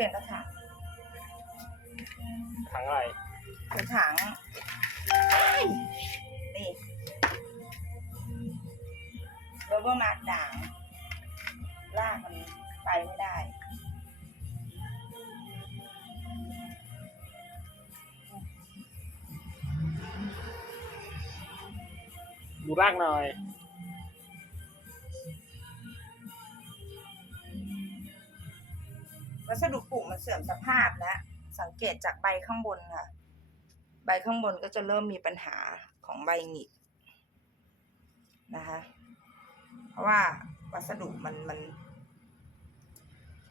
ลี่ยนกระถางถังอะไรกระถางนี่เบอร์เบอร์มาร์กด่างลากมันไปไม่ได้ดูรากหน่อย วัสดุปลูกมันเสื่อมสภาพแล้วสังเกตจากใบข้างบนค่ะ ใบข้างบนก็จะเริ่มมีปัญหาของใบหงิกนะคะ เพราะว่าวัสดุมันมัน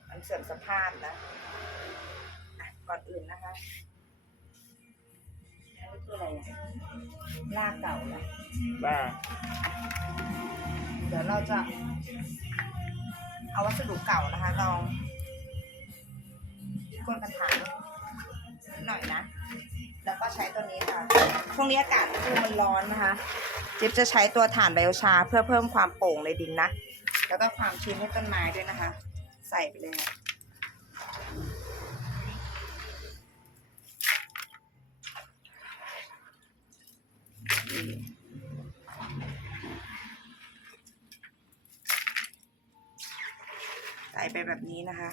มันเสื่อมสภาพนะอะก่อนอื่นนะคะอันนี้คืออะไรเนี่ยรากเก่านะว่าเดี๋ยวเราจะเอาวัสดุเก่านะคะลอง ก้นกระถางหน่อยนะ แล้วก็ใช้ตัวนี้ค่ะช่วงนี้อากาศคือมันร้อนนะคะจิ๊บจะใช้ตัวถ่านไบโอชา เพื่อเพิ่มความโปร่งในดินนะ แล้วก็ความชื้นให้ต้นไม้ด้วยนะคะ ใส่ไปเลยใส่ไปแบบนี้นะคะ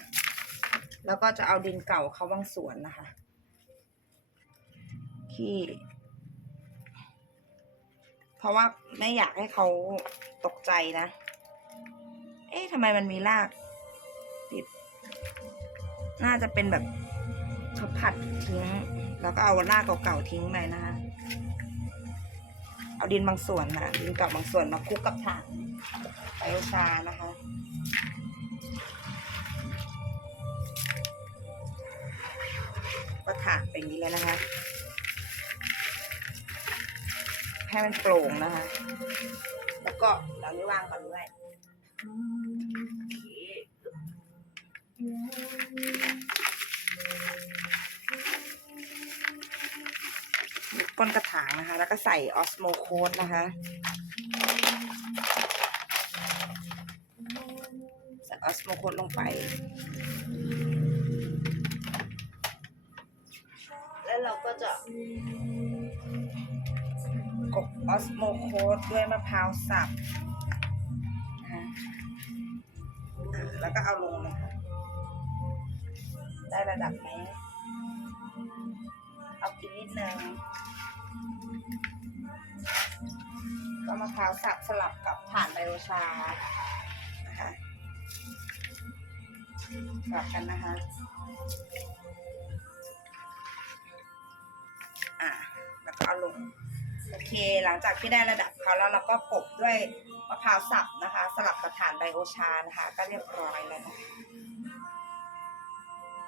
แล้วก็จะเอาดินเก่าเขาบางส่วนนะคะที่เพราะว่าไม่อยากให้เขาตกใจนะ เอ๊ะทำไมมันมีรากติด น่าจะเป็นแบบเขาผัดทิ้ง แล้วก็เอารากเก่าๆทิ้งไปนะคะ เอาดินบางส่วนนะดินเก่าบางส่วนมาคลุกกับถ่านไบโอชานะคะากเป็นอย่างนี้แล้วนะคะ ให้มันโปร่งนะคะ แล้วก็เราไม่วางก่อนด้วยโอเคยกก้นกระถางนะคะ แล้วก็ใส่ออสโมโคดนะคะใส่ออสโมโคดลงไป แล้วเราก็จะกบออสโมโคดด้วยมะพร้าวสับนะคะแล้วก็เอาลงเลยค่ะได้ระดับไหมเอากินนิดนึงก็มะพร้าวสับสลับกับถ่านไบโอชานะคะสลับกันนะคะ อะแล้วก็เอาลงโอเค หลังจากที่ได้ระดับเขาแล้วเราก็กบด้วยมะพร้าวสับนะคะ สลับกับถ่านไบโอชานะคะ ก็เรียบร้อยแล้วนะคะ